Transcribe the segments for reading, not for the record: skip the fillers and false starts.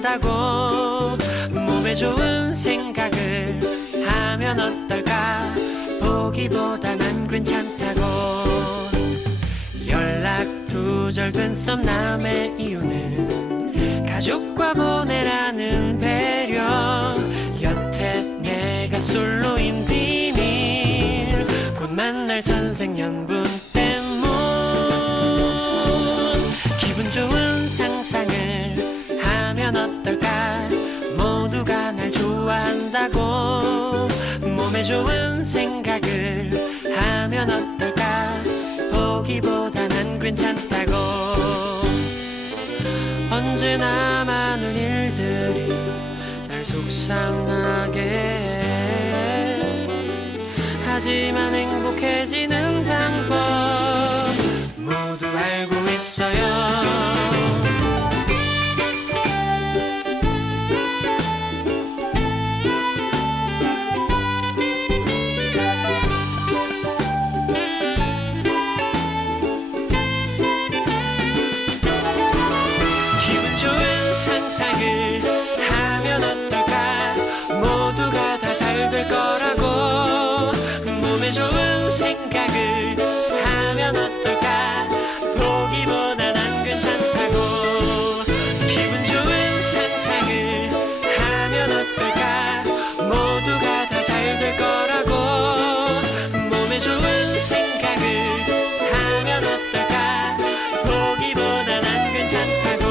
좋아한다고 몸에 좋은 생각을 하면 어떨까 보기보다 난 괜찮다고 연락 두절된 썸남의 이유는 가족과 보내라는 배려 여태 내가 솔로인 비밀 곧 만날 전생연분 때문 기분 좋은 상상을 하면 어떨까 모두가 날 좋아한다고 몸에 좋은 생각을 하면 어떨까 보기보다 난 괜찮다고 언제나 많은 일들이 날 속상하게 해 하지만 행복해지는 방법 모두 알고 있어요 상상을 하면 어떨까 모두가 다 잘 될 거라고 몸에 좋은 생각을 하면 어떨까 보기보다 난 괜찮다고 기분 좋은 상상을 하면 어떨까 모두가 다 잘 될 거라고 몸에 좋은 생각을 하면 어떨까 보기보다 난 괜찮다고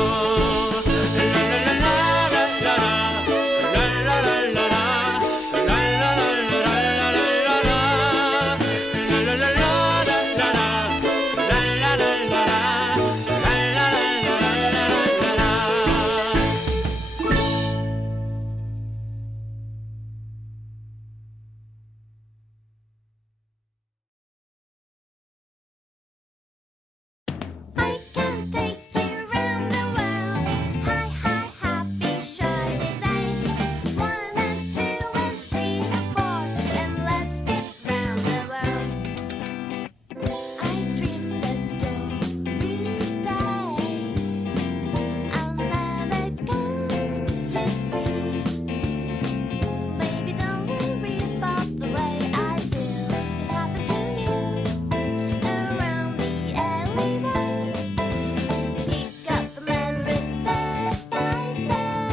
I can take you round the world. Hi, hi, happy, shiny day. 1 and 2 and 3 and 4, and let's get round the world. I dream that every day I'll never go to sleep. Baby, don't worry about the way I feel. It happened to you around the alleyways. Pick up the memories step by step.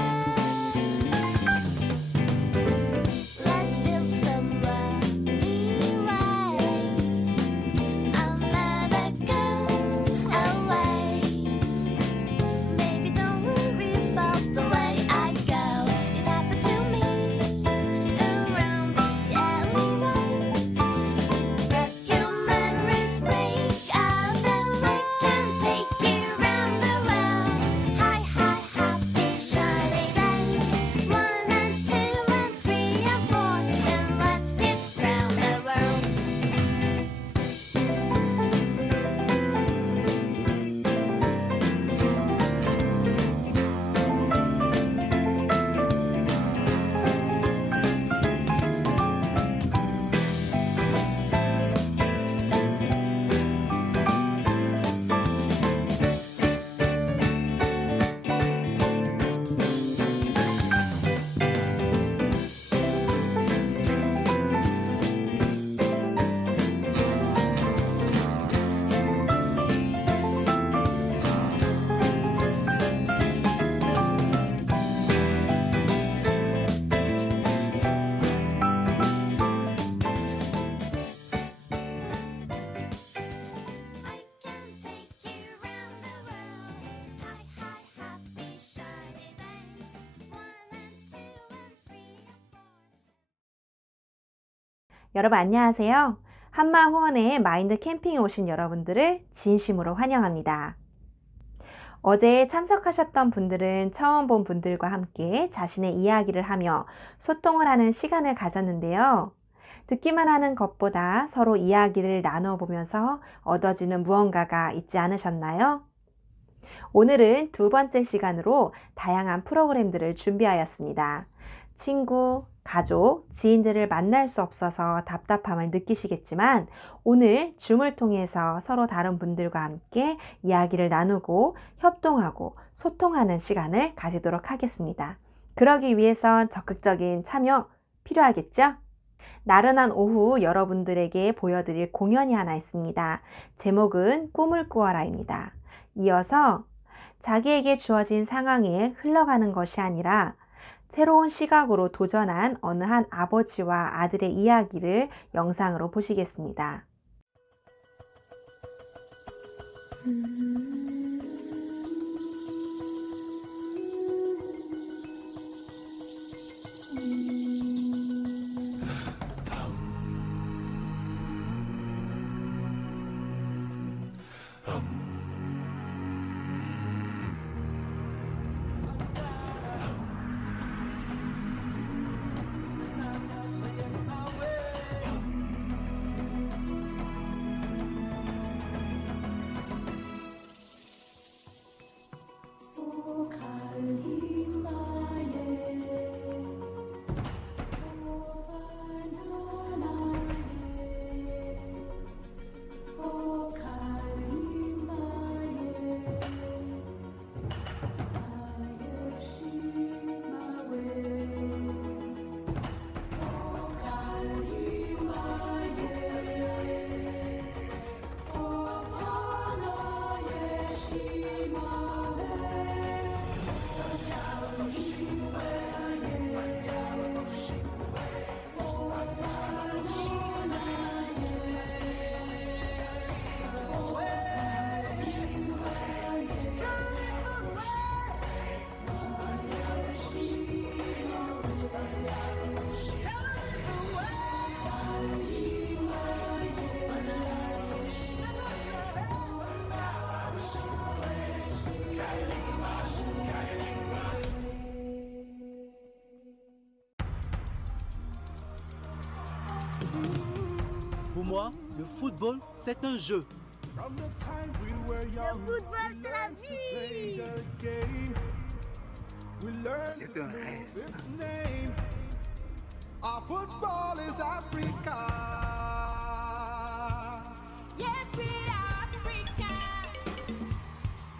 Let's feel somewhere erase. I'll never go away. Baby, don't worry about the way I go. It happened to me around the alleyways. Let your memories break out and we can take you round the world. Hi, hi, happy, shiny day. 1 and 2 and 3 and 4, and let's get round the world. I can take you round the world. Hi, hi, happy, shiny days. 1 and 2 and 3 and 4. 여러분 안녕하세요. 한마호원의 마인드 캠핑에 오신 여러분들을 진심으로 환영합니다. 어제 참석하셨던 분들은 처음 본 분들과 함께 자신의 이야기를 하며 소통을 하는 시간을 가졌는데요. 듣기만 하는 것보다 서로 이야기를 나누어 보면서 얻어지는 무언가가 있지 않으셨나요? 오늘은 두 번째 시간으로 다양한 프로그램들을 준비하였습니다. 친구, 가족, 지인들을 만날 수 없어서 답답함을 느끼시겠지만 오늘 줌을 통해서 서로 다른 분들과 함께 이야기를 나누고 협동하고 소통하는 시간을 가지도록 하겠습니다. 그러기 위해선 적극적인 참여 필요하겠죠? 나른한 오후 여러분들에게 보여드릴 공연이 하나 있습니다. 제목은 꿈을 꾸어라입니다. 이어서 자기에게 주어진 상황에 흘러가는 것이 아니라 새로운 시각으로 도전한 어느 한 아버지와 아들의 이야기를 영상으로 보시겠습니다. Pour moi, le football, c'est un jeu. Le football, c'est la vie. C'est un rêve. Our football is Africa. Yes, we are African.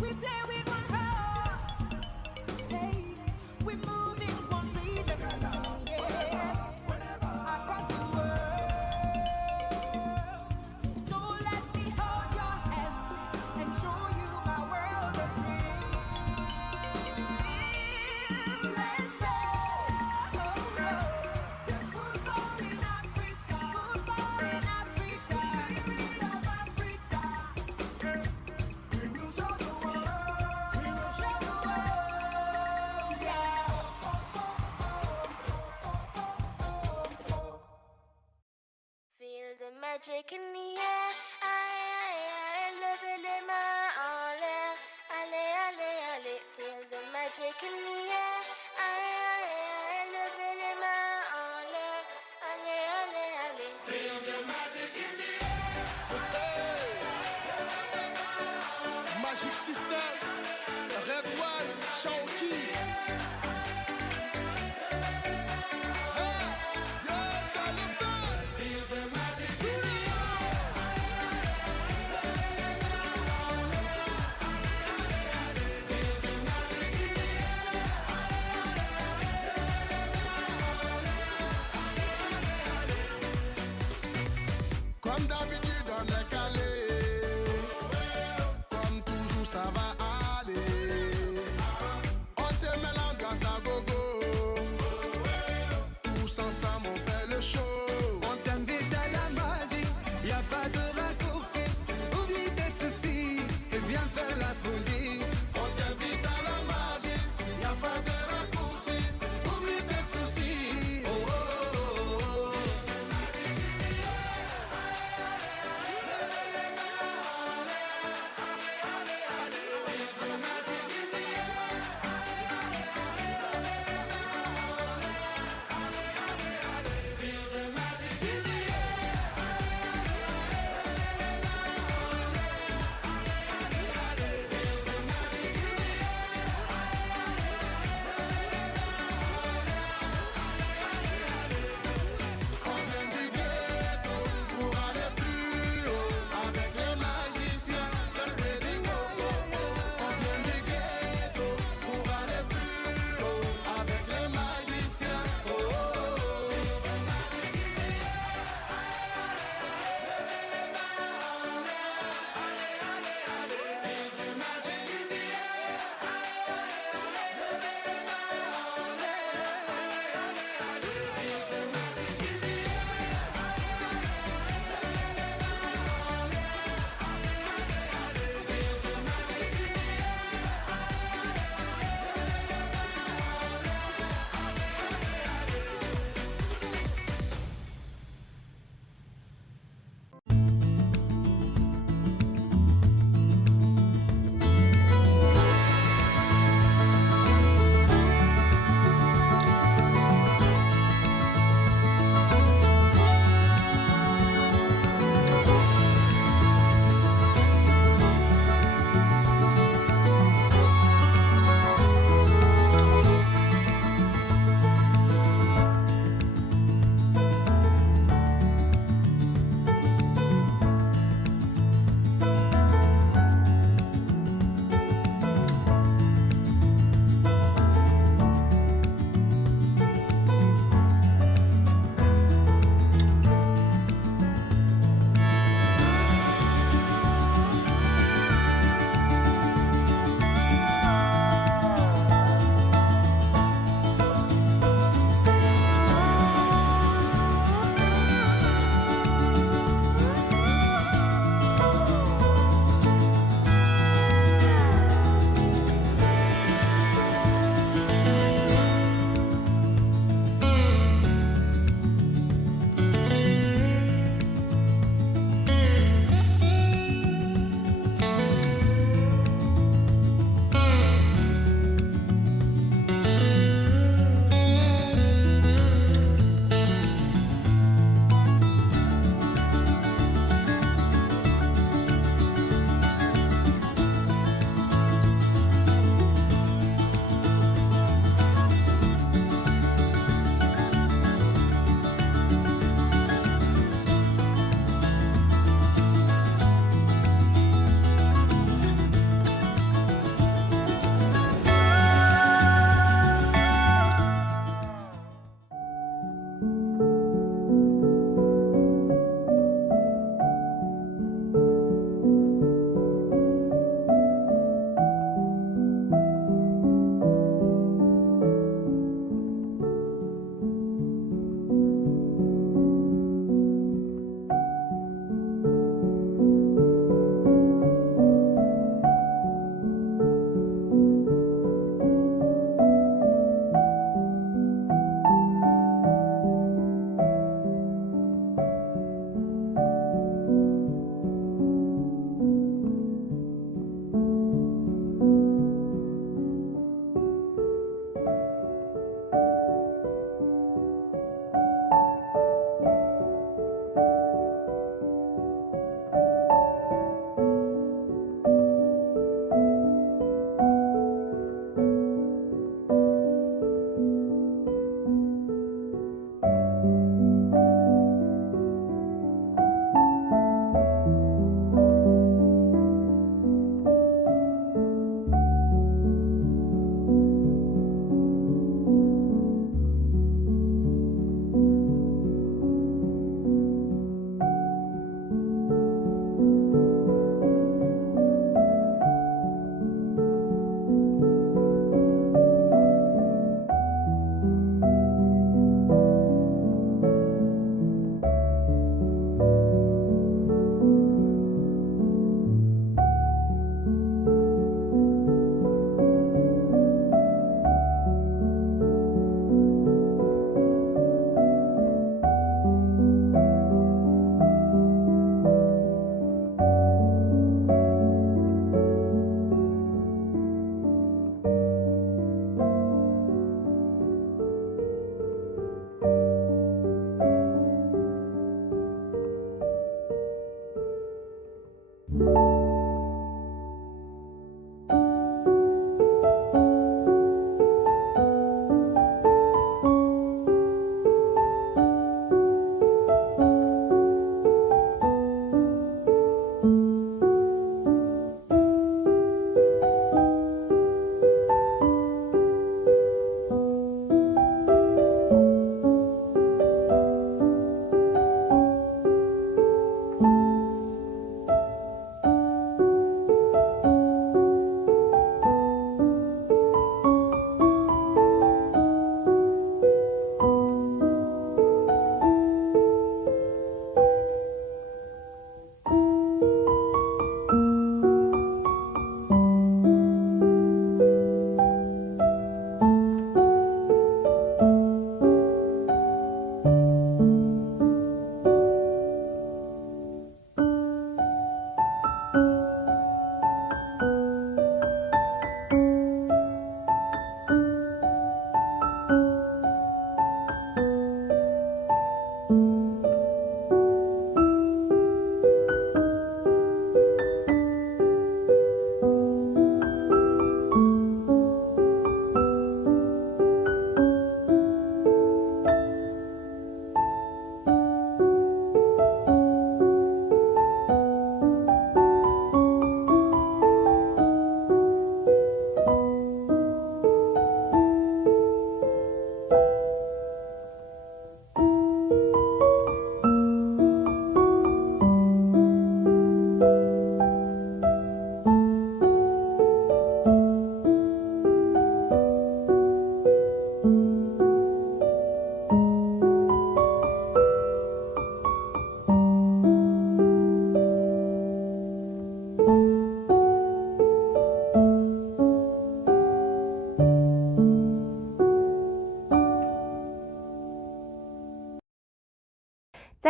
We play with one heart. Hey, we move in one region. Yeah, across the world. So let me hold your hand and show you my world of dreams. Let's go. There's football in Africa. Football in Africa. Spirit of Africa. We will show the world. We will show the world. Yeah. Feel the magic in the air. Aïe, levez les mains en l'air. Allez, allez, allez. Feel the magic in the air. Aïe, levez les mains en l'air. Allez, allez, allez. Feel the magic in the Magic System, Red One, Shawky. Comme d'habitude, on est calé. Comme toujours, ça va aller. On te met l'ambiance à gogo. Tous ensemble, on fait le show. On t'invite à la magie, y a pas de raccourci. Oublie tes soucis, et viens faire la folie. On t'invite à la magie, y a pas de raccourci. Oublie tes soucis. Oh, oh, oh, oh.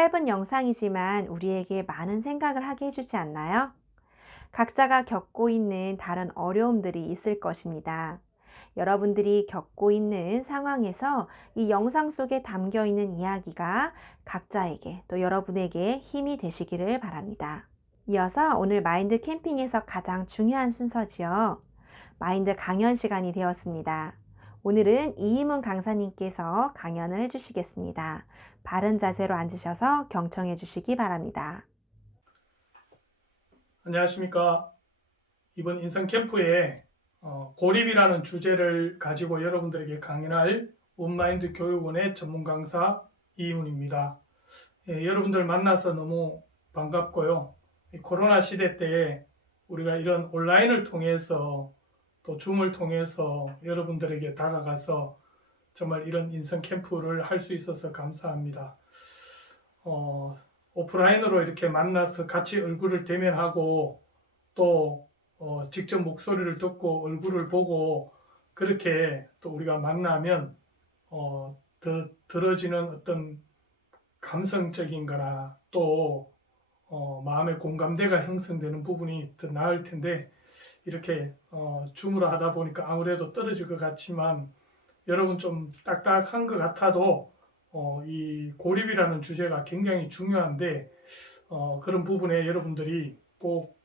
짧은 영상이지만 우리에게 많은 생각을 하게 해주지 않나요? 각자가 겪고 있는 다른 어려움들이 있을 것입니다. 여러분들이 겪고 있는 상황에서 이 영상 속에 담겨 있는 이야기가 각자에게 또 여러분에게 힘이 되시기를 바랍니다. 이어서 오늘 마인드 캠핑에서 가장 중요한 순서지요. 마인드 강연 시간이 되었습니다. 오늘은 이희문 강사님께서 강연을 해주시겠습니다. 바른 자세로 앉으셔서 경청해 주시기 바랍니다. 안녕하십니까. 이번 인성 캠프에 고립이라는 주제를 가지고 여러분들에게 강연할 온마인드 교육원의 전문 강사 이희문입니다. 여러분들 만나서 너무 반갑고요. 이 코로나 시대 때에 우리가 이런 온라인을 통해서 또 줌을 통해서 여러분들에게 다가가서 정말 이런 인성 캠프를 할 수 있어서 감사합니다. 오프라인으로 이렇게 만나서 같이 얼굴을 대면하고 또 직접 목소리를 듣고 얼굴을 보고 그렇게 또 우리가 만나면 들어지는 어떤 감성적인 거나 또 마음의 공감대가 형성되는 부분이 더 나을 텐데 이렇게 줌으로 하다 보니까 아무래도 떨어질 것 같지만 여러분 좀 딱딱한 것 같아도 이 고립이라는 주제가 굉장히 중요한데 그런 부분에 여러분들이 꼭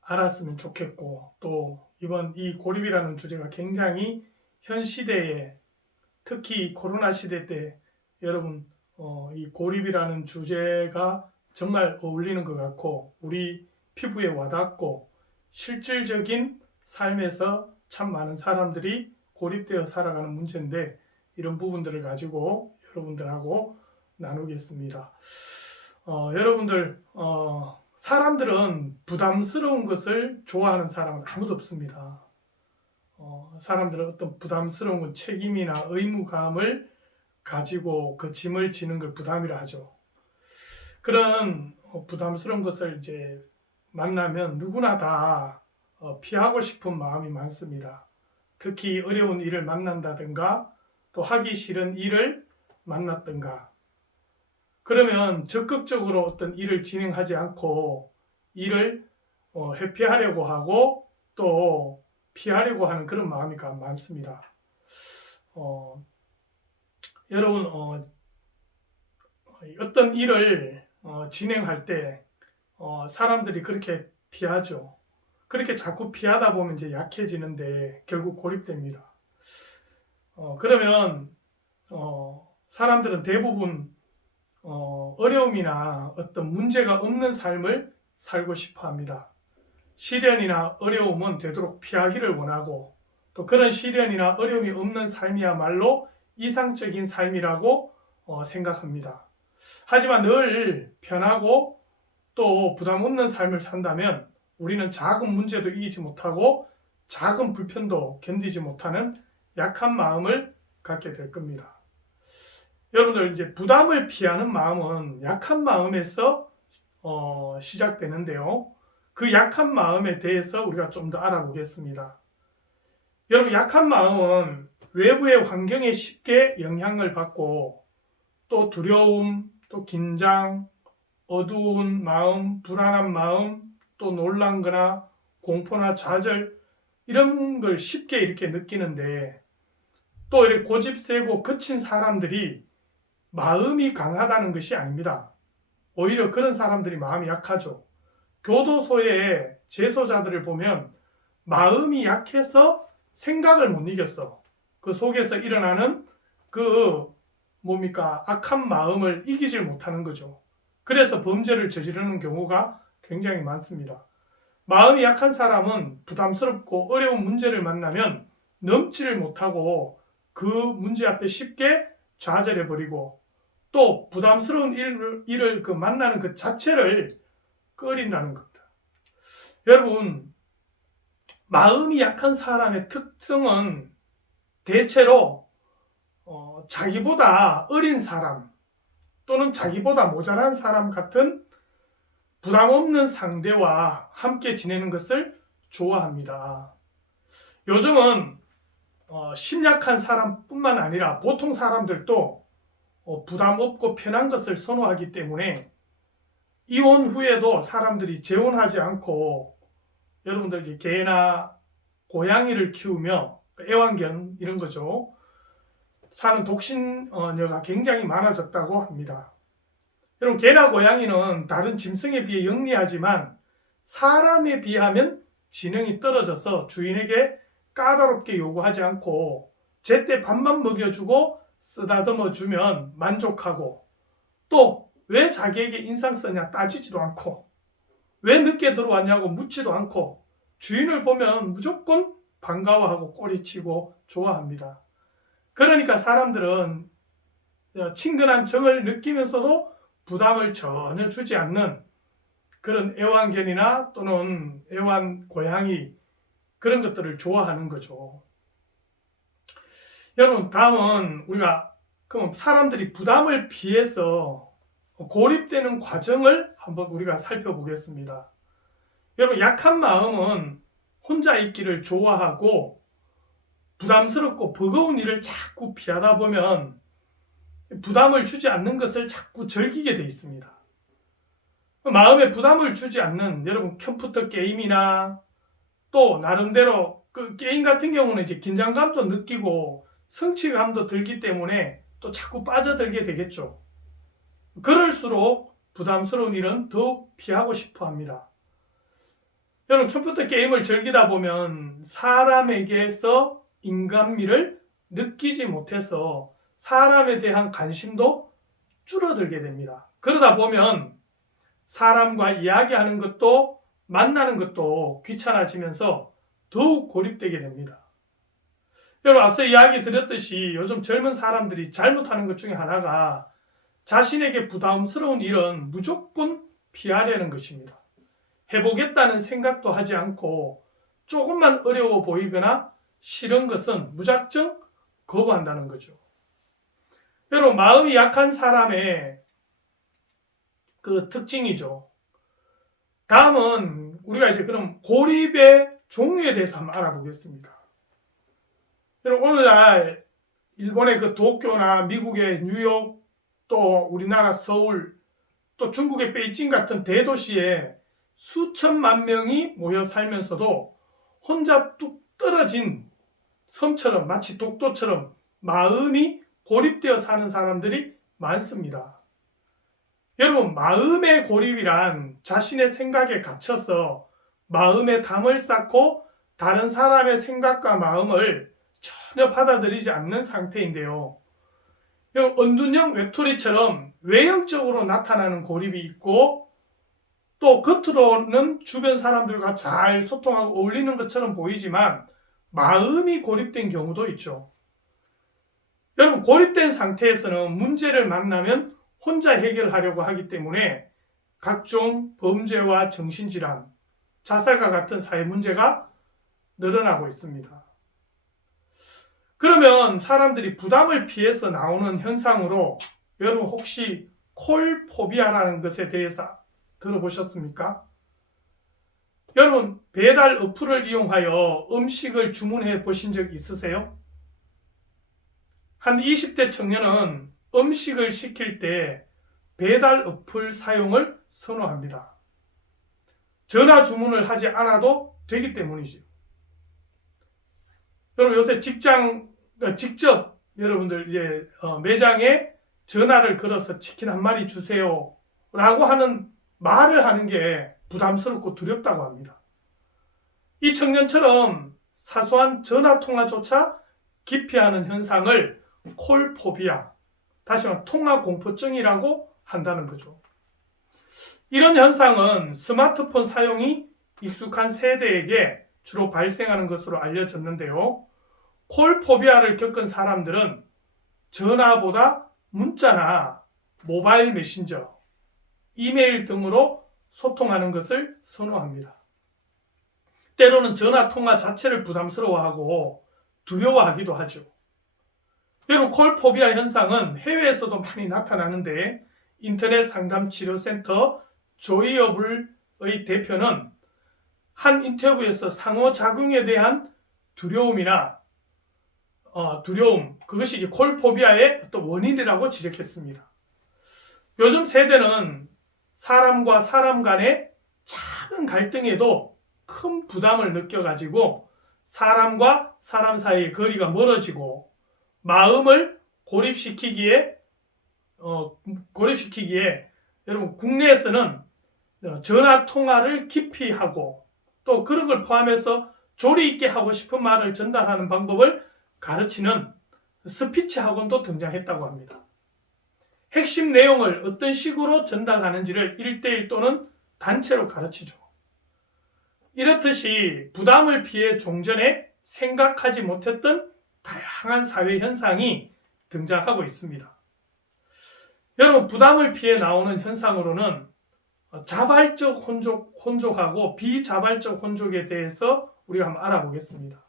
알았으면 좋겠고 또 이번 이 고립이라는 주제가 굉장히 현 시대에 특히 코로나 시대 때 여러분 이 고립이라는 주제가 정말 어울리는 것 같고 우리 피부에 와닿고 실질적인 삶에서 참 많은 사람들이 고립되어 살아가는 문제인데 이런 부분들을 가지고 여러분들하고 나누겠습니다. 여러분들 사람들은 부담스러운 것을 좋아하는 사람은 아무도 없습니다. 사람들은 어떤 부담스러운 건 책임이나 의무감을 가지고 그 짐을 지는 걸 부담이라 하죠. 그런 부담스러운 것을 이제 만나면 누구나 다 피하고 싶은 마음이 많습니다. 특히 어려운 일을 만난다든가 또 하기 싫은 일을 만났든가 그러면 적극적으로 어떤 일을 진행하지 않고 일을 회피하려고 하고 또 피하려고 하는 그런 마음이 많습니다. 여러분 어떤 일을 진행할 때 사람들이 그렇게 피하죠. 그렇게 자꾸 피하다 보면 이제 약해지는데 결국 고립됩니다. 그러면 사람들은 대부분 어려움이나 어떤 문제가 없는 삶을 살고 싶어 합니다. 시련이나 어려움은 되도록 피하기를 원하고 또 그런 시련이나 어려움이 없는 삶이야말로 이상적인 삶이라고 생각합니다. 하지만 늘 편하고 또 부담 없는 삶을 산다면 우리는 작은 문제도 이기지 못하고 작은 불편도 견디지 못하는 약한 마음을 갖게 될 겁니다. 여러분들 이제 부담을 피하는 마음은 약한 마음에서 시작되는데요. 그 약한 마음에 대해서 우리가 좀 더 알아보겠습니다. 여러분 약한 마음은 외부의 환경에 쉽게 영향을 받고 또 두려움, 또 긴장, 어두운 마음, 불안한 마음, 또 놀란거나 공포나 좌절 이런 걸 쉽게 이렇게 느끼는데 또 이렇게 고집 세고 거친 사람들이 마음이 강하다는 것이 아닙니다. 오히려 그런 사람들이 마음이 약하죠. 교도소의 재소자들을 보면 마음이 약해서 생각을 못 이겼어. 그 속에서 일어나는 악한 마음을 이기질 못하는 거죠. 그래서 범죄를 저지르는 경우가 굉장히 많습니다. 마음이 약한 사람은 부담스럽고 어려운 문제를 만나면 넘지를 못하고 그 문제 앞에 쉽게 좌절해버리고 또 부담스러운 일을 만나는 그 자체를 꺼린다는 겁니다. 여러분, 마음이 약한 사람의 특성은 대체로 자기보다 어린 사람 또는 자기보다 모자란 사람 같은 부담 없는 상대와 함께 지내는 것을 좋아합니다. 요즘은 심약한 사람뿐만 아니라 보통 사람들도 부담 없고 편한 것을 선호하기 때문에 이혼 후에도 사람들이 재혼하지 않고 여러분들 이제 개나 고양이를 키우며 애완견 이런 거죠. 사는 독신녀가 굉장히 많아졌다고 합니다. 여러분 개나 고양이는 다른 짐승에 비해 영리하지만 사람에 비하면 지능이 떨어져서 주인에게 까다롭게 요구하지 않고 제때 밥만 먹여주고 쓰다듬어 주면 만족하고 또 왜 자기에게 인상 쓰냐 따지지도 않고 왜 늦게 들어왔냐고 묻지도 않고 주인을 보면 무조건 반가워하고 꼬리치고 좋아합니다. 그러니까 사람들은 친근한 정을 느끼면서도 부담을 전혀 주지 않는 그런 애완견이나 또는 애완 고양이 그런 것들을 좋아하는 거죠. 여러분 다음은 우리가 그럼 사람들이 부담을 피해서 고립되는 과정을 한번 우리가 살펴보겠습니다. 여러분 약한 마음은 혼자 있기를 좋아하고 부담스럽고 버거운 일을 자꾸 피하다 보면 부담을 주지 않는 것을 자꾸 즐기게 돼 있습니다. 마음에 부담을 주지 않는 여러분 컴퓨터 게임이나 또 나름대로 그 게임 같은 경우는 이제 긴장감도 느끼고 성취감도 들기 때문에 또 자꾸 빠져들게 되겠죠. 그럴수록 부담스러운 일은 더욱 피하고 싶어 합니다. 여러분 컴퓨터 게임을 즐기다 보면 사람에게서 인간미를 느끼지 못해서 사람에 대한 관심도 줄어들게 됩니다. 그러다 보면 사람과 이야기하는 것도 만나는 것도 귀찮아지면서 더욱 고립되게 됩니다. 여러분 앞서 이야기 드렸듯이 요즘 젊은 사람들이 잘못하는 것 중에 하나가 자신에게 부담스러운 일은 무조건 피하려는 것입니다. 해보겠다는 생각도 하지 않고 조금만 어려워 보이거나 싫은 것은 무작정 거부한다는 거죠. 여러분 마음이 약한 사람의 그 특징이죠. 다음은 우리가 이제 그럼 고립의 종류에 대해서 한번 알아보겠습니다. 여러분 오늘날 일본의 그 도쿄나 미국의 뉴욕 또 우리나라 서울 또 중국의 베이징 같은 대도시에 수천만 명이 모여 살면서도 혼자 뚝 떨어진 섬처럼 마치 독도처럼 마음이 고립되어 사는 사람들이 많습니다. 여러분 마음의 고립이란 자신의 생각에 갇혀서 마음에 담을 쌓고 다른 사람의 생각과 마음을 전혀 받아들이지 않는 상태인데요. 은둔형 외톨이처럼 외형적으로 나타나는 고립이 있고 또 겉으로는 주변 사람들과 잘 소통하고 어울리는 것처럼 보이지만 마음이 고립된 경우도 있죠. 여러분 고립된 상태에서는 문제를 만나면 혼자 해결하려고 하기 때문에 각종 범죄와 정신질환, 자살과 같은 사회 문제가 늘어나고 있습니다. 그러면 사람들이 부담을 피해서 나오는 현상으로 여러분 혹시 콜포비아라는 것에 대해서 들어보셨습니까? 여러분 배달 어플을 이용하여 음식을 주문해 보신 적 있으세요? 한 20대 청년은 음식을 시킬 때 배달 어플 사용을 선호합니다. 전화 주문을 하지 않아도 되기 때문이죠. 여러분 요새 직접 여러분들 이제 매장에 전화를 걸어서 치킨 한 마리 주세요 라고 하는 말을 하는 게 부담스럽고 두렵다고 합니다. 이 청년처럼 사소한 전화 통화조차 기피하는 현상을 콜포비아, 다시 말해 통화 공포증이라고 한다는 거죠. 이런 현상은 스마트폰 사용이 익숙한 세대에게 주로 발생하는 것으로 알려졌는데요. 콜포비아를 겪은 사람들은 전화보다 문자나 모바일 메신저, 이메일 등으로 소통하는 것을 선호합니다. 때로는 전화 통화 자체를 부담스러워하고 두려워하기도 하죠. 여러분 콜포비아 현상은 해외에서도 많이 나타나는데 인터넷 상담 치료센터 조이어블의 대표는 한 인터뷰에서 상호작용에 대한 두려움이나 두려움, 그것이 이제 콜포비아의 어떤 원인이라고 지적했습니다. 요즘 세대는 사람과 사람 간의 작은 갈등에도 큰 부담을 느껴가지고 사람과 사람 사이의 거리가 멀어지고 마음을 고립시키기에 여러분 국내에서는 전화 통화를 깊이 하고 또 그런 걸 포함해서 조리 있게 하고 싶은 말을 전달하는 방법을 가르치는 스피치 학원도 등장했다고 합니다. 핵심 내용을 어떤 식으로 전달하는지를 1대1 또는 단체로 가르치죠. 이렇듯이 부담을 피해 종전에 생각하지 못했던 다양한 사회 현상이 등장하고 있습니다. 여러분, 부담을 피해 나오는 현상으로는 자발적 혼족하고 비자발적 혼족에 대해서 우리가 한번 알아보겠습니다.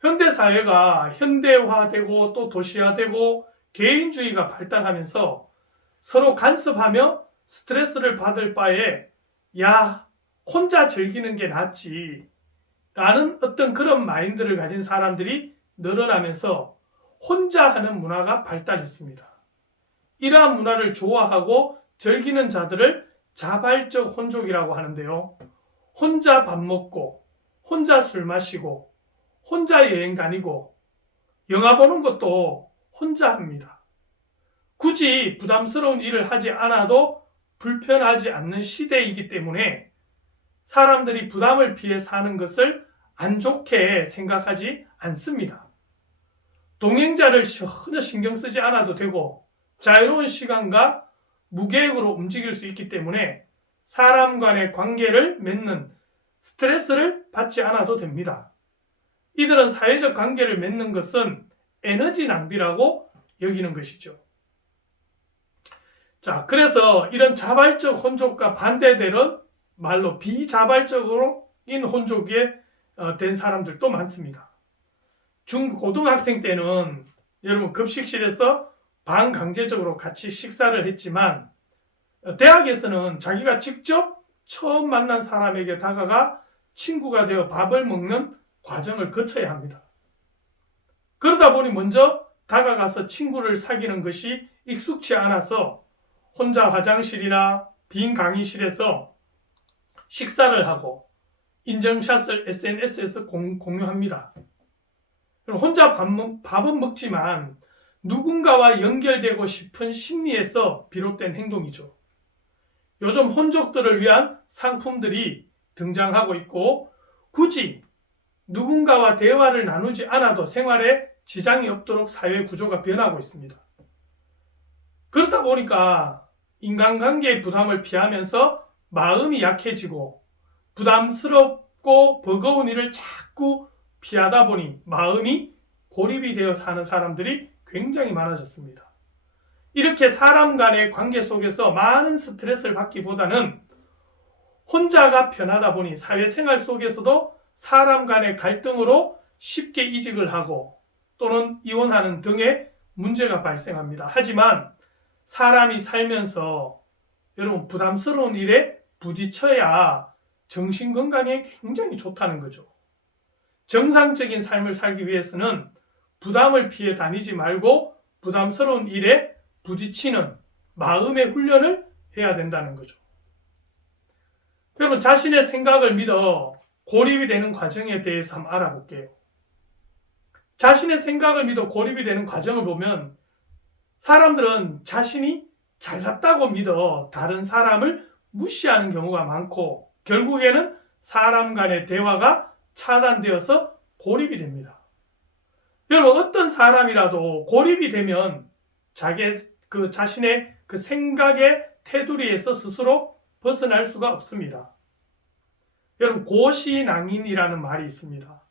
현대사회가 현대화되고 또 도시화되고 개인주의가 발달하면서 서로 간섭하며 스트레스를 받을 바에 야, 혼자 즐기는 게 낫지 라는 어떤 그런 마인드를 가진 사람들이 늘어나면서 혼자 하는 문화가 발달했습니다. 이러한 문화를 좋아하고 즐기는 자들을 자발적 혼족이라고 하는데요. 혼자 밥 먹고, 혼자 술 마시고, 혼자 여행 다니고, 영화 보는 것도 혼자 합니다. 굳이 부담스러운 일을 하지 않아도 불편하지 않는 시대이기 때문에 사람들이 부담을 피해 사는 것을 안 좋게 생각하지 않습니다. 동행자를 전혀 신경 쓰지 않아도 되고 자유로운 시간과 무계획으로 움직일 수 있기 때문에 사람 간의 관계를 맺는 스트레스를 받지 않아도 됩니다. 이들은 사회적 관계를 맺는 것은 에너지 낭비라고 여기는 것이죠. 자, 그래서 이런 자발적 혼족과 반대되는 말로 비자발적인 혼족에 된 사람들도 많습니다. 중고등학생 때는 여러분 급식실에서 반강제적으로 같이 식사를 했지만 대학에서는 자기가 직접 처음 만난 사람에게 다가가 친구가 되어 밥을 먹는 과정을 거쳐야 합니다. 그러다 보니 먼저 다가가서 친구를 사귀는 것이 익숙치 않아서 혼자 화장실이나 빈 강의실에서 식사를 하고 인증샷을 SNS에서 공유합니다. 혼자 밥은 먹지만 누군가와 연결되고 싶은 심리에서 비롯된 행동이죠. 요즘 혼족들을 위한 상품들이 등장하고 있고 굳이 누군가와 대화를 나누지 않아도 생활에 지장이 없도록 사회 구조가 변하고 있습니다. 그렇다 보니까 인간관계의 부담을 피하면서 마음이 약해지고 부담스럽고 버거운 일을 자꾸 피하다 보니 마음이 고립이 되어 사는 사람들이 굉장히 많아졌습니다. 이렇게 사람 간의 관계 속에서 많은 스트레스를 받기보다는 혼자가 편하다 보니 사회생활 속에서도 사람 간의 갈등으로 쉽게 이직을 하고 또는 이혼하는 등의 문제가 발생합니다. 하지만 사람이 살면서 여러분 부담스러운 일에 부딪혀야 정신건강에 굉장히 좋다는 거죠. 정상적인 삶을 살기 위해서는 부담을 피해 다니지 말고 부담스러운 일에 부딪히는 마음의 훈련을 해야 된다는 거죠. 여러분 자신의 생각을 믿어 고립이 되는 과정에 대해서 한번 알아볼게요. 자신의 생각을 믿어 고립이 되는 과정을 보면 사람들은 자신이 잘났다고 믿어 다른 사람을 무시하는 경우가 많고 결국에는 사람 간의 대화가 차단되어서 고립이 됩니다. 여러분 어떤 사람이라도 고립이 되면 자신의 그 생각의 테두리에서 스스로 벗어날 수가 없습니다. 여러분 고시낭인이라는 말이 있습니다.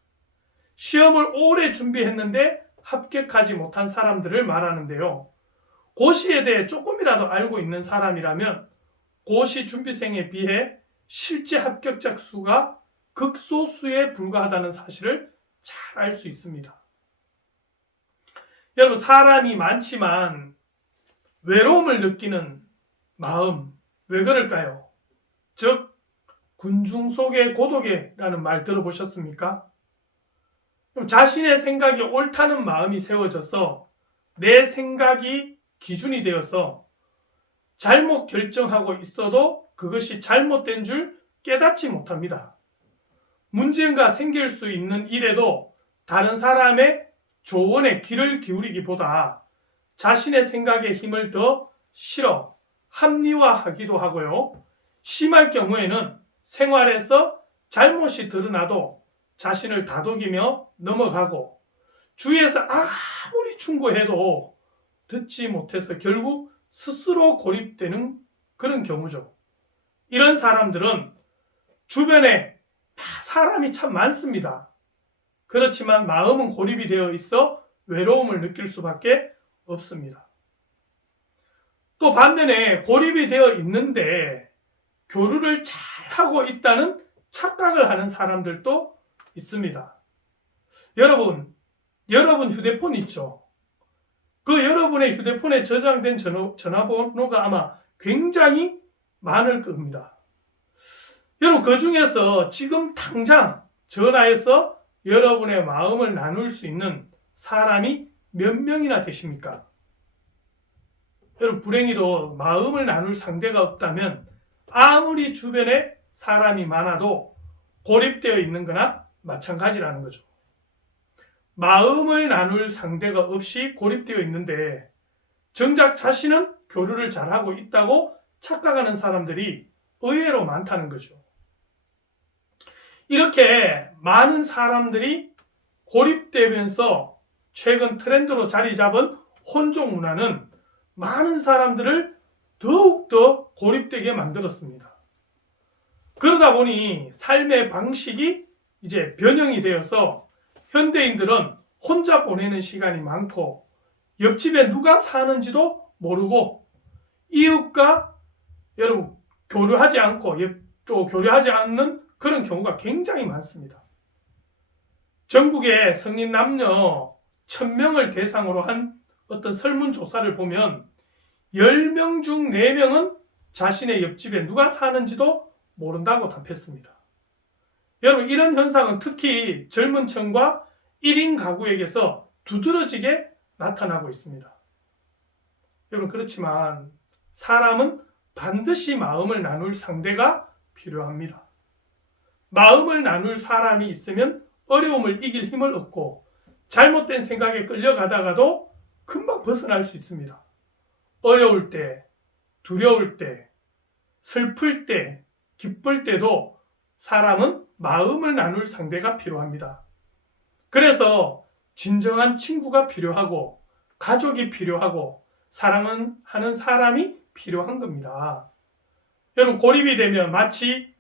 시험을 오래 준비했는데 합격하지 못한 사람들을 말하는데요. 고시에 대해 조금이라도 알고 있는 사람이라면 고시 준비생에 비해 실제 합격자 수가 극소수에 불과하다는 사실을 잘 알 수 있습니다. 여러분 사람이 많지만 외로움을 느끼는 마음 왜 그럴까요? 즉 군중 속의 고독이라는 말 들어보셨습니까? 자신의 생각이 옳다는 마음이 세워져서 내 생각이 기준이 되어서 잘못 결정하고 있어도 그것이 잘못된 줄 깨닫지 못합니다. 문제가 생길 수 있는 일에도 다른 사람의 조언에 귀를 기울이기보다 자신의 생각에 힘을 더 실어 합리화하기도 하고요. 심할 경우에는 생활에서 잘못이 드러나도 자신을 다독이며 넘어가고 주위에서 아무리 충고해도 듣지 못해서 결국 스스로 고립되는 그런 경우죠. 이런 사람들은 주변에 사람이 참 많습니다. 그렇지만 마음은 고립이 되어 있어 외로움을 느낄 수밖에 없습니다. 또 반면에 고립이 되어 있는데 교류를 잘 하고 있다는 착각을 하는 사람들도 있습니다. 여러분 휴대폰 있죠? 그 여러분의 휴대폰에 저장된 전화번호가 아마 굉장히 많을 겁니다. 여러분 그 중에서 지금 당장 전화해서 여러분의 마음을 나눌 수 있는 사람이 몇 명이나 되십니까? 여러분 불행히도 마음을 나눌 상대가 없다면 아무리 주변에 사람이 많아도 고립되어 있는 거나 마찬가지라는 거죠. 마음을 나눌 상대가 없이 고립되어 있는데 정작 자신은 교류를 잘하고 있다고 착각하는 사람들이 의외로 많다는 거죠. 이렇게 많은 사람들이 고립되면서 최근 트렌드로 자리 잡은 혼종 문화는 많은 사람들을 더욱더 고립되게 만들었습니다. 그러다 보니 삶의 방식이 이제 변형이 되어서 현대인들은 혼자 보내는 시간이 많고 옆집에 누가 사는지도 모르고 이웃과 여러분 교류하지 않고 또 교류하지 않는 그런 경우가 굉장히 많습니다. 전국의 성인 남녀 1000명을 대상으로 한 어떤 설문조사를 보면 10명 중 4명은 자신의 옆집에 누가 사는지도 모른다고 답했습니다. 여러분 이런 현상은 특히 젊은 층과 1인 가구에게서 두드러지게 나타나고 있습니다. 여러분 그렇지만 사람은 반드시 마음을 나눌 상대가 필요합니다. 마음을 나눌 사람이 있으면 어려움을 이길 힘을 얻고 잘못된 생각에 끌려가다가도 금방 벗어날 수 있습니다. 어려울 때, 두려울 때, 슬플 때, 기쁠 때도 사람은 마음을 나눌 상대가 필요합니다. 그래서 진정한 친구가 필요하고 가족이 필요하고 사랑하는 사람이 필요한 겁니다. 여러분 고립이 되면 마치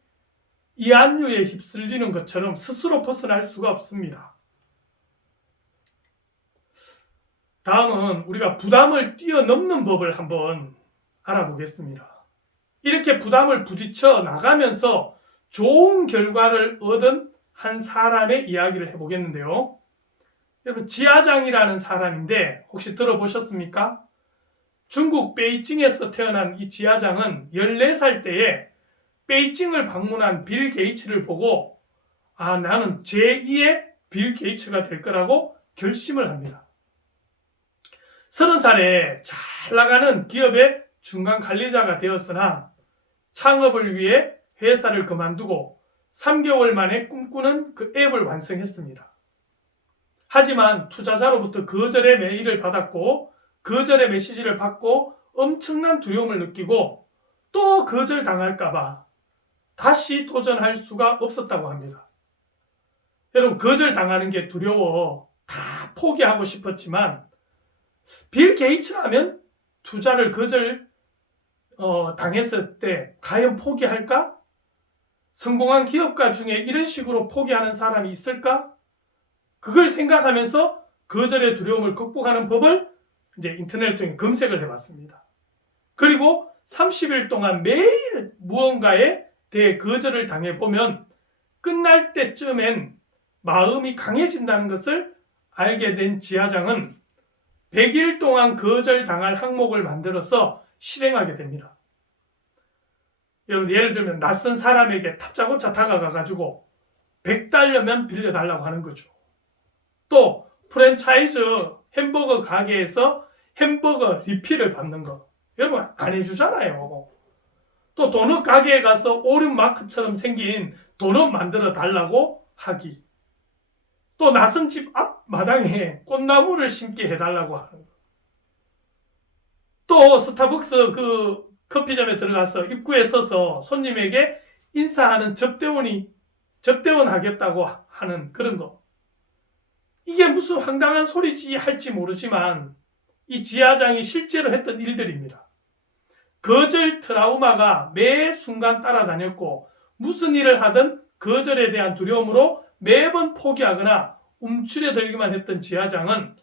이안류에 휩쓸리는 것처럼 스스로 벗어날 수가 없습니다. 다음은 우리가 부담을 뛰어넘는 법을 한번 알아보겠습니다. 이렇게 부담을 부딪혀 나가면서 좋은 결과를 얻은 한 사람의 이야기를 해보겠는데요. 여러분 지하장이라는 사람인데 혹시 들어보셨습니까? 중국 베이징에서 태어난 이 지하장은 14살 때에 베이징을 방문한 빌 게이츠를 보고 나는 제2의 빌 게이츠가 될 거라고 결심을 합니다. 30살에 잘 나가는 기업의 중간 관리자가 되었으나 창업을 위해 회사를 그만두고 3개월 만에 꿈꾸는 그 앱을 완성했습니다. 하지만 투자자로부터 거절의 메일을 받았고 거절의 메시지를 받고 엄청난 두려움을 느끼고 또 거절당할까봐 다시 도전할 수가 없었다고 합니다. 여러분 거절당하는 게 두려워 다 포기하고 싶었지만 빌 게이츠라면 투자를 당했을 때 과연 포기할까? 성공한 기업가 중에 이런 식으로 포기하는 사람이 있을까? 그걸 생각하면서 거절의 두려움을 극복하는 법을 이제 인터넷을 통해 검색을 해봤습니다. 그리고 30일 동안 매일 무언가에 대해 거절을 당해보면 끝날 때쯤엔 마음이 강해진다는 것을 알게 된 지하장은 100일 동안 거절당할 항목을 만들어서 실행하게 됩니다. 여러분 예를 들면 낯선 사람에게 다짜고짜 다가가가지고 $100면 빌려달라고 하는 거죠. 또 프랜차이즈 햄버거 가게에서 햄버거 리필을 받는 거. 여러분 안 해주잖아요. 또 도넛 가게에 가서 오륜 마크처럼 생긴 도넛 만들어 달라고 하기. 또 낯선 집 앞 마당에 꽃나무를 심게 해달라고 하는 거. 또 스타벅스 그 커피점에 들어가서 입구에 서서 손님에게 인사하는 접대원 하겠다고 하는 그런 거. 이게 무슨 황당한 소리지 할지 모르지만 이 지하장이 실제로 했던 일들입니다. 거절 트라우마가 매 순간 따라다녔고 무슨 일을 하든 거절에 대한 두려움으로 매번 포기하거나 움츠려들기만 했던 지하장은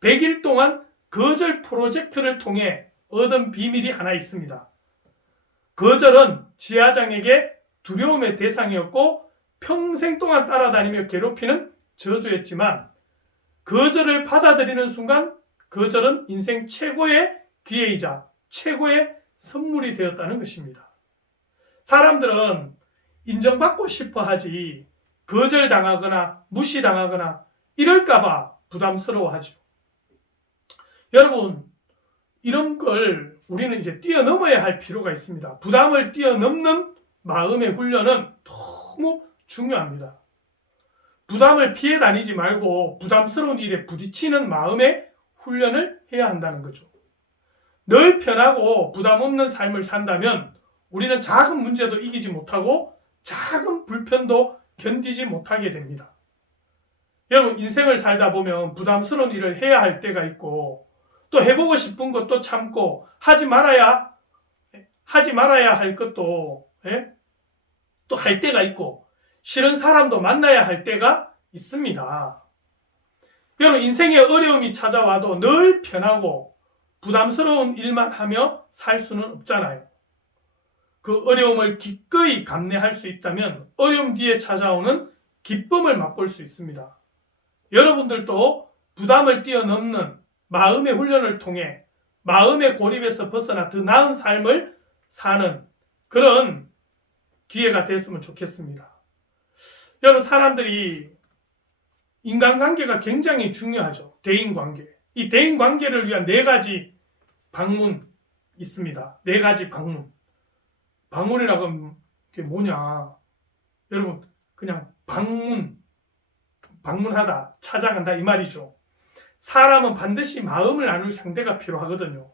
100일 동안 거절 프로젝트를 통해 얻은 비밀이 하나 있습니다. 거절은 지하장에게 두려움의 대상이었고 평생 동안 따라다니며 괴롭히는 저주였지만 거절을 받아들이는 순간 거절은 인생 최고의 기회이자 최고의 선물이 되었다는 것입니다. 사람들은 인정받고 싶어 하지 거절당하거나 무시당하거나 이럴까봐 부담스러워하죠. 여러분, 이런 걸 우리는 이제 뛰어넘어야 할 필요가 있습니다. 부담을 뛰어넘는 마음의 훈련은 너무 중요합니다. 부담을 피해 다니지 말고 부담스러운 일에 부딪히는 마음의 훈련을 해야 한다는 거죠. 늘 편하고 부담 없는 삶을 산다면 우리는 작은 문제도 이기지 못하고 작은 불편도 견디지 못하게 됩니다. 여러분, 인생을 살다 보면 부담스러운 일을 해야 할 때가 있고 또 해보고 싶은 것도 참고 하지 말아야 할 것도 또 할 때가 있고 싫은 사람도 만나야 할 때가 있습니다. 여러분, 인생에 어려움이 찾아와도 늘 편하고 부담스러운 일만 하며 살 수는 없잖아요. 그 어려움을 기꺼이 감내할 수 있다면 어려움 뒤에 찾아오는 기쁨을 맛볼 수 있습니다. 여러분들도 부담을 뛰어넘는 마음의 훈련을 통해 마음의 고립에서 벗어나 더 나은 삶을 사는 그런 기회가 됐으면 좋겠습니다. 여러분, 사람들이 인간관계가 굉장히 중요하죠. 대인관계. 이 대인관계를 위한 4가지 방문 있습니다. 4가지 방문. 방문이라고 하면 그게 뭐냐. 여러분, 그냥 방문하다, 찾아간다 이 말이죠. 사람은 반드시 마음을 나눌 상대가 필요하거든요.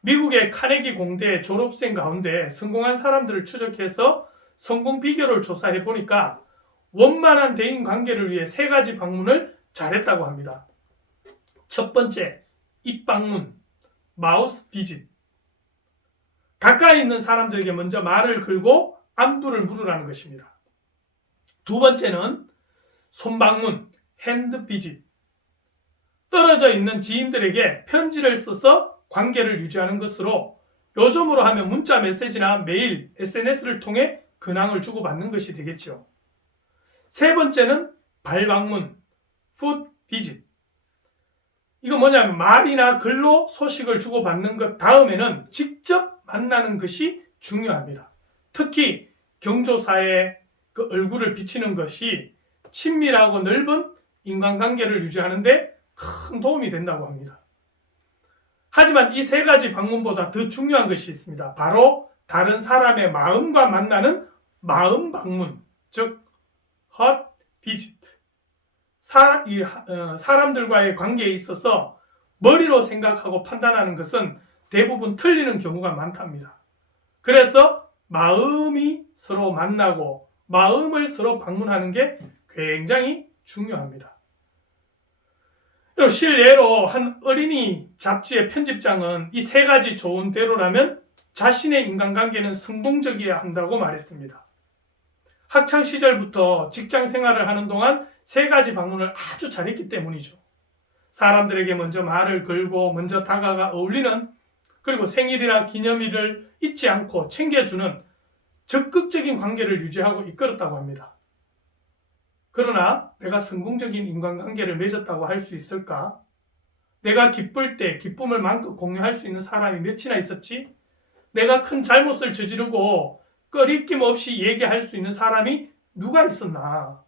미국의 카네기 공대 졸업생 가운데 성공한 사람들을 추적해서 성공 비결을 조사해 보니까 원만한 대인관계를 위해 3가지 방문을 잘했다고 합니다. 첫 번째, 입방문, 마우스 비짓. 가까이 있는 사람들에게 먼저 말을 걸고 안부를 물으라는 것입니다. 두 번째는 손방문, 핸드 비짓. 떨어져 있는 지인들에게 편지를 써서 관계를 유지하는 것으로 요즘으로 하면 문자 메시지나 메일, SNS를 통해 근황을 주고받는 것이 되겠죠. 세 번째는 발방문, 풋 비짓. 이거 뭐냐면 말이나 글로 소식을 주고받는 것 다음에는 직접 만나는 것이 중요합니다. 특히 경조사에 그 얼굴을 비치는 것이 친밀하고 넓은 인간관계를 유지하는 데 큰 도움이 된다고 합니다. 하지만 이 3가지 방문보다 더 중요한 것이 있습니다. 바로 다른 사람의 마음과 만나는 마음 방문, 즉 heart visit. 사람들과의 관계에 있어서 머리로 생각하고 판단하는 것은 대부분 틀리는 경우가 많답니다. 그래서 마음이 서로 만나고 마음을 서로 방문하는 게 굉장히 중요합니다. 실례로 한 어린이 잡지의 편집장은 이 3가지 좋은 대로라면 자신의 인간관계는 성공적이어야 한다고 말했습니다. 학창시절부터 직장 생활을 하는 동안 3가지 방문을 아주 잘했기 때문이죠. 사람들에게 먼저 말을 걸고 먼저 다가가 어울리는, 그리고 생일이나 기념일을 잊지 않고 챙겨주는 적극적인 관계를 유지하고 이끌었다고 합니다. 그러나 내가 성공적인 인간관계를 맺었다고 할 수 있을까? 내가 기쁠 때 기쁨을 마음껏 공유할 수 있는 사람이 몇이나 있었지? 내가 큰 잘못을 저지르고 꺼리낌 없이 얘기할 수 있는 사람이 누가 있었나?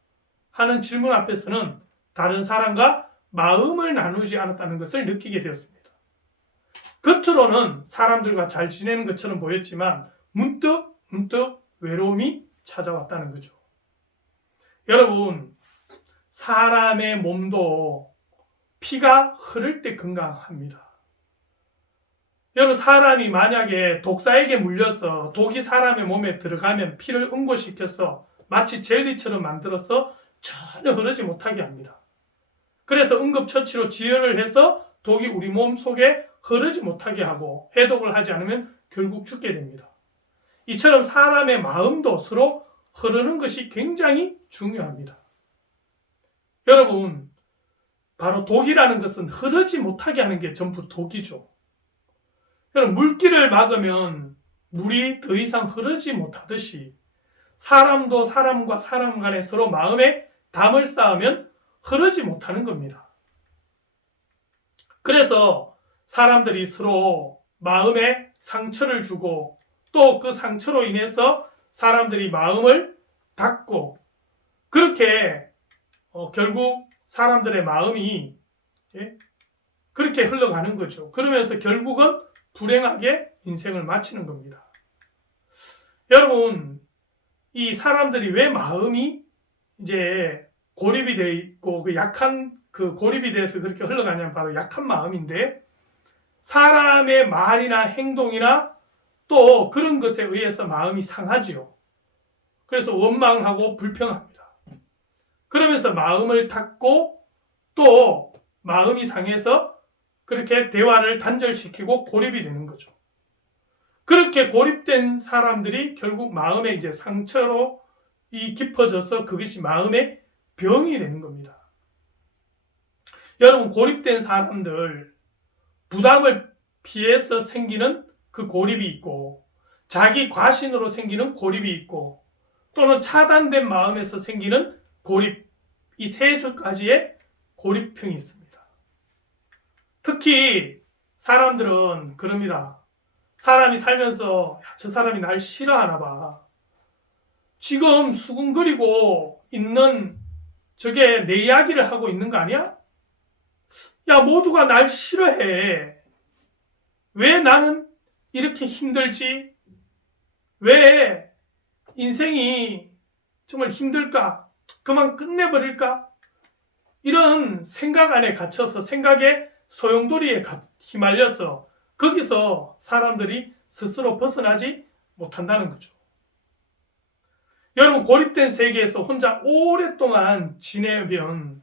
하는 질문 앞에서는 다른 사람과 마음을 나누지 않았다는 것을 느끼게 되었습니다. 겉으로는 사람들과 잘 지내는 것처럼 보였지만 문득 외로움이 찾아왔다는 거죠. 여러분, 사람의 몸도 피가 흐를 때 건강합니다. 여러분, 사람이 만약에 독사에게 물려서 독이 사람의 몸에 들어가면 피를 응고시켜서 마치 젤리처럼 만들어서 전혀 흐르지 못하게 합니다. 그래서 응급처치로 지혈을 해서 독이 우리 몸 속에 흐르지 못하게 하고 해독을 하지 않으면 결국 죽게 됩니다. 이처럼 사람의 마음도 서로 흐르는 것이 굉장히 중요합니다. 여러분, 바로 독이라는 것은 흐르지 못하게 하는 게 전부 독이죠. 여러분, 물길을 막으면 물이 더 이상 흐르지 못하듯이 사람도 사람과 사람 간에 서로 마음에 담을 쌓으면 흐르지 못하는 겁니다. 그래서 사람들이 서로 마음에 상처를 주고 또 그 상처로 인해서 사람들이 마음을 닫고 그렇게 결국 사람들의 마음이 그렇게 흘러가는 거죠. 그러면서 결국은 불행하게 인생을 마치는 겁니다. 여러분, 이 사람들이 왜 마음이 이제 고립이 되어 있고 그 약한 그 고립이 돼서 그렇게 흘러가냐면 바로 약한 마음인데 사람의 말이나 행동이나 또 그런 것에 의해서 마음이 상하지요. 그래서 원망하고 불평합니다. 그러면서 마음을 닫고 또 마음이 상해서 그렇게 대화를 단절시키고 고립이 되는 거죠. 그렇게 고립된 사람들이 결국 마음에 이제 상처로 깊어져서 그것이 마음의 병이 되는 겁니다. 여러분, 고립된 사람들 부담을 피해서 생기는 그 고립이 있고 자기 과신으로 생기는 고립이 있고 또는 차단된 마음에서 생기는 고립, 이 세 가지의 고립병이 있습니다. 특히 사람들은 그럽니다. 사람이 살면서 저 사람이 날 싫어하나 봐. 지금 수군거리고 있는 저게 내 이야기를 하고 있는 거 아니야? 야, 모두가 날 싫어해. 왜 나는 이렇게 힘들지? 왜 인생이 정말 힘들까? 그만 끝내버릴까? 이런 생각 안에 갇혀서 생각의 소용돌이에 휘말려서 거기서 사람들이 스스로 벗어나지 못한다는 거죠. 여러분, 고립된 세계에서 혼자 오랫동안 지내면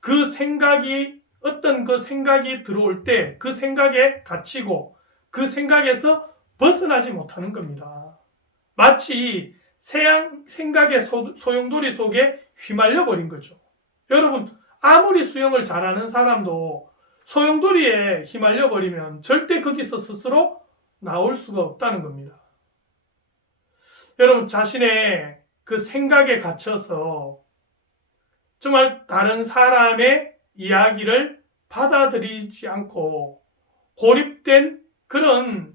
그 생각이 어떤 그 생각이 들어올 때 그 생각에 갇히고 그 생각에서 벗어나지 못하는 겁니다. 마치 생각의 소용돌이 속에 휘말려 버린 거죠. 여러분, 아무리 수영을 잘하는 사람도 소용돌이에 휘말려 버리면 절대 거기서 스스로 나올 수가 없다는 겁니다. 여러분, 자신의 그 생각에 갇혀서 정말 다른 사람의 이야기를 받아들이지 않고 고립된 그런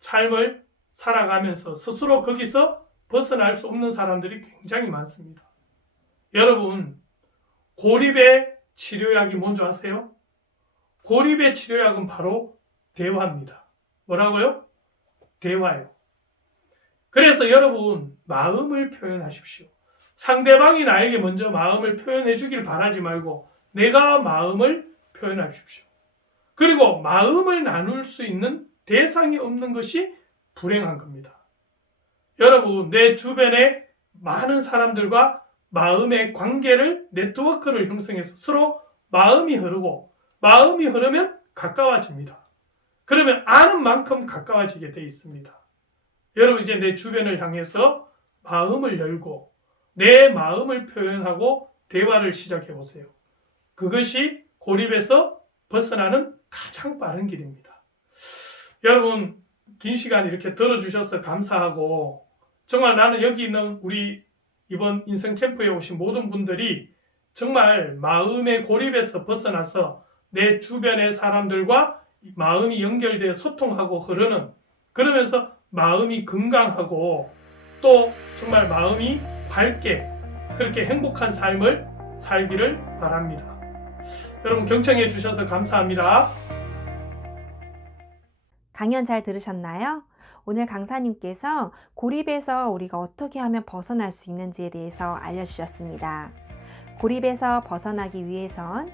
삶을 살아가면서 스스로 거기서 벗어날 수 없는 사람들이 굉장히 많습니다. 여러분, 고립의 치료약이 뭔지 아세요? 고립의 치료약은 바로 대화입니다. 뭐라고요? 대화요. 그래서 여러분, 마음을 표현하십시오. 상대방이 나에게 먼저 마음을 표현해 주길 바라지 말고 내가 마음을 표현하십시오. 그리고 마음을 나눌 수 있는 대상이 없는 것이 불행한 겁니다. 여러분, 내 주변에 많은 사람들과 마음의 관계를, 네트워크를 형성해서 서로 마음이 흐르고 마음이 흐르면 가까워집니다. 그러면 아는 만큼 가까워지게 돼 있습니다. 여러분, 이제 내 주변을 향해서 마음을 열고 내 마음을 표현하고 대화를 시작해 보세요. 그것이 고립에서 벗어나는 가장 빠른 길입니다. 여러분, 긴 시간 이렇게 들어주셔서 감사하고 정말 나는 여기 있는 우리 이번 인생 캠프에 오신 모든 분들이 정말 마음의 고립에서 벗어나서 내 주변의 사람들과 마음이 연결되어 소통하고 흐르는, 그러면서 마음이 건강하고 또 정말 마음이 밝게 그렇게 행복한 삶을 살기를 바랍니다. 여러분 경청해 주셔서 감사합니다. 강연 잘 들으셨나요? 오늘 강사님께서 고립에서 우리가 어떻게 하면 벗어날 수 있는지에 대해서 알려주셨습니다. 고립에서 벗어나기 위해선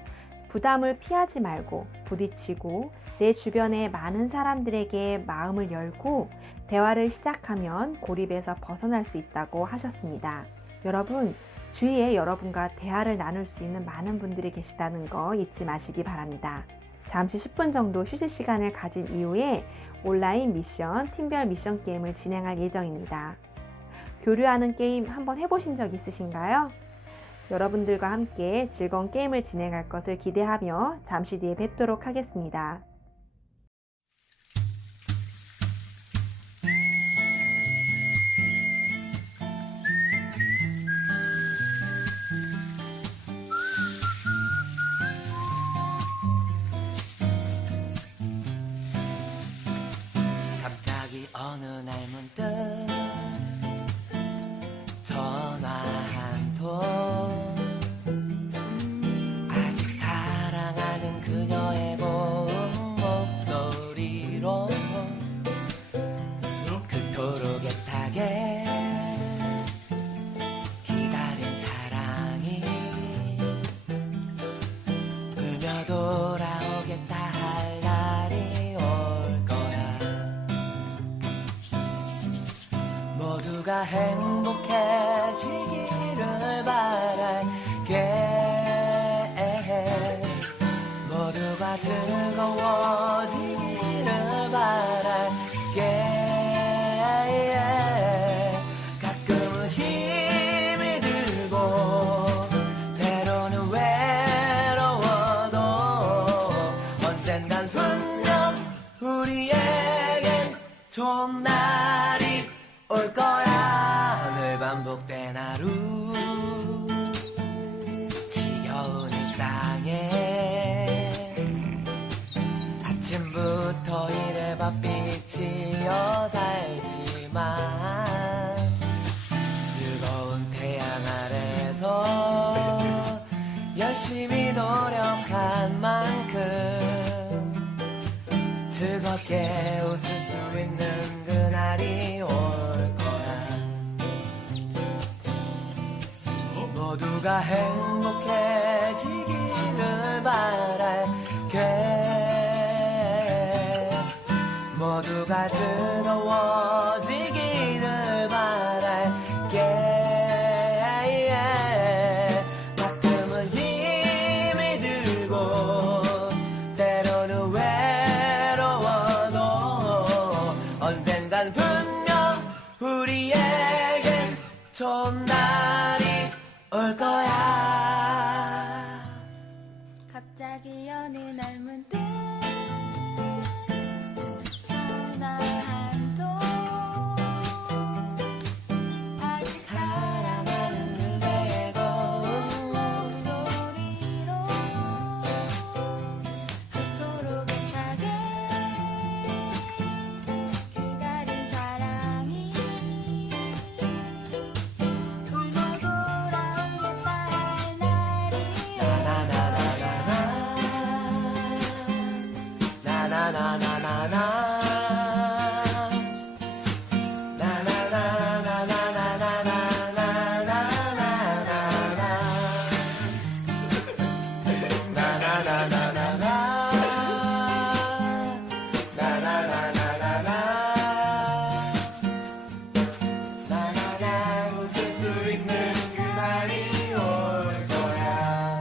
부담을 피하지 말고 부딪히고 내 주변의 많은 사람들에게 마음을 열고 대화를 시작하면 고립에서 벗어날 수 있다고 하셨습니다. 여러분, 주위에 여러분과 대화를 나눌 수 있는 많은 분들이 계시다는 거 잊지 마시기 바랍니다. 잠시 10분 정도 휴식 시간을 가진 이후에 온라인 미션, 팀별 미션 게임을 진행할 예정입니다. 교류하는 게임 한번 해보신 적 있으신가요? 여러분들과 함께 즐거운 게임을 진행할 것을 기대하며 잠시 뒤에 뵙도록 하겠습니다. 갑자기 어느 날 문득 전화 한 통 아직 사랑하는 그녀의 고운 목소리로 그토록 애타게 기다린 사랑이 울며 돌아오겠다 할 날이 올 거야. 모두가 행복해지기를 바랄게. 모두가 즐거워지기를 바랄게. 가끔은 힘이 들고 때로는 외로워도 언젠간 분명 우리에겐 좋은 날이 올 거야. 늘 반복된 하루 지겨운 일상에 아침부터 일에 바삐치여 살지만 뜨거운 태양 아래서 열심히 노력한 만큼 즐겁게 웃을 수 있는 그날이 올 거야. 모두가 행복해지기를 바랄게. 모두가 즐거워지기를 바랄게. 가끔은 힘이 들고 때로는 외로워도 언젠간 분명 우리에겐 좋은 날이 올 거야. 갑자기 어느 날 문득 전화 한 통 아직 사랑하는 그대의 고운 목소리로 그토록 애타게 기다린 사랑이 울며 돌아오겠다 할 날이 웃을 수 있는 그날이 올 거야.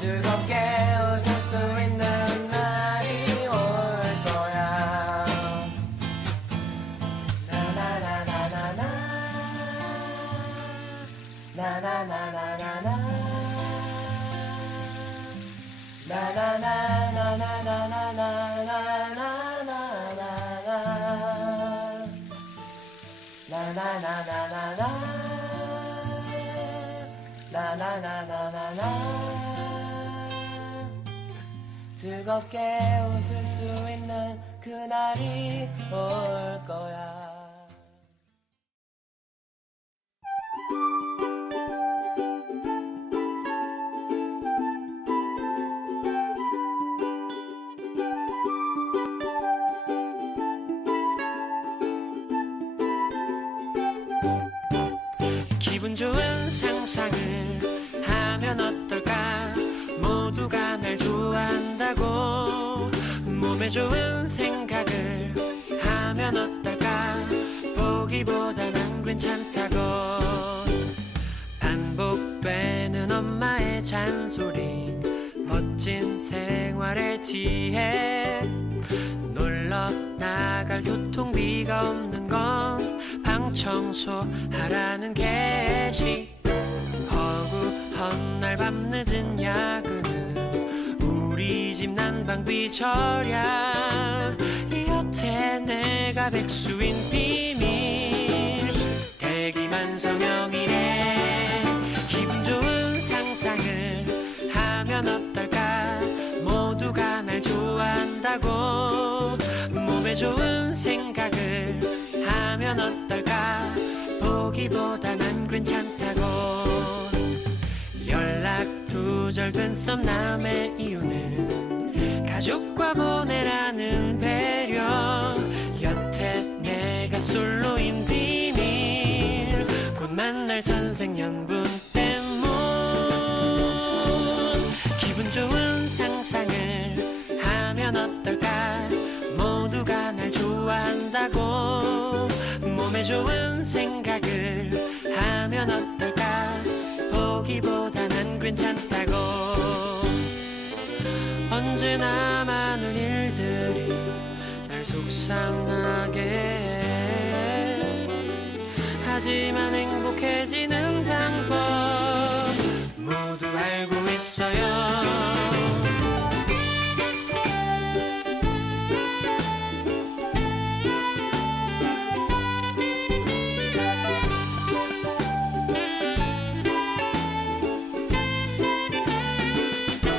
즐겁게 웃을 수 있는 날이 올 거야. 나나나나나나 나나나나나나 나나나나나나나 나나나나나나 나나나나나나 즐겁게 웃을 수 있는 그날이 올 거야. 기분 좋은 상상을 하면 어떨까? 모두가 날 좋아한다고. 몸에 좋은 생각을 하면 어떨까? 보기보다 난 괜찮다고. 반복되는 엄마의 잔소리, 멋진 생활의 지혜, 놀러 나갈 교통비가 없는 건 방 청소하라는 게시. 허구한 날 밤늦은 야근은 우리 집 난방비 절약. 이 여태 내가 백수인 비밀. 대기만 성형이래. 기분 좋은 상상을 하면 어떨까? 모두가 날 좋아한다고. 몸에 좋은 생각을 하면 어떨까? 보기보다 난 괜찮다고. 연락 두절된 썸남의 이유는 가족과 보내라는 배려. 여태 내가 솔로인 비밀. 곧 만날 전생연분 때문. 기분 좋은 상상을 하면 어떨까? 모두가 날 좋아한다고. 몸에 좋은 생각을 하면 어떨까? 보기보다 난 괜찮다고. 언제나 많은 일들이 날 속상하게 해. 하지만 행복해지는 방법 모두 알고 있어요.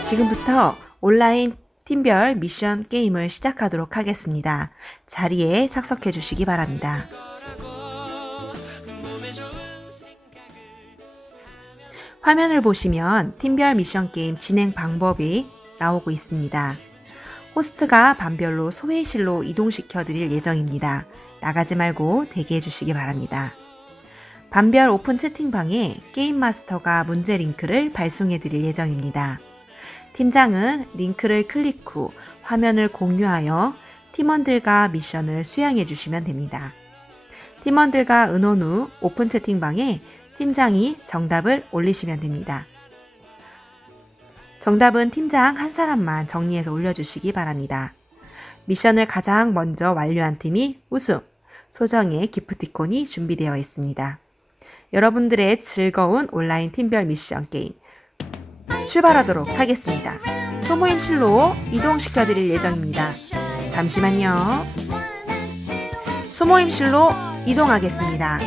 지금부터 온라인 팀별 미션 게임을 시작하도록 하겠습니다. 자리에 착석해 주시기 바랍니다. 화면을 보시면 팀별 미션 게임 진행 방법이 나오고 있습니다. 호스트가 반별로 소회실로 이동시켜 드릴 예정입니다. 나가지 말고 대기해 주시기 바랍니다. 반별 오픈 채팅방에 게임 마스터가 문제 링크를 발송해 드릴 예정입니다. 팀장은 링크를 클릭 후 화면을 공유하여 팀원들과 미션을 수행해 주시면 됩니다. 팀원들과 의논 후 오픈 채팅방에 팀장이 정답을 올리시면 됩니다. 정답은 팀장 한 사람만 정리해서 올려주시기 바랍니다. 미션을 가장 먼저 완료한 팀이 우승, 소정의 기프티콘이 준비되어 있습니다. 여러분들의 즐거운 온라인 팀별 미션 게임 출발하도록 하겠습니다. 소모임실로 이동시켜 드릴 예정입니다. 잠시만요. 소모임실로 이동하겠습니다.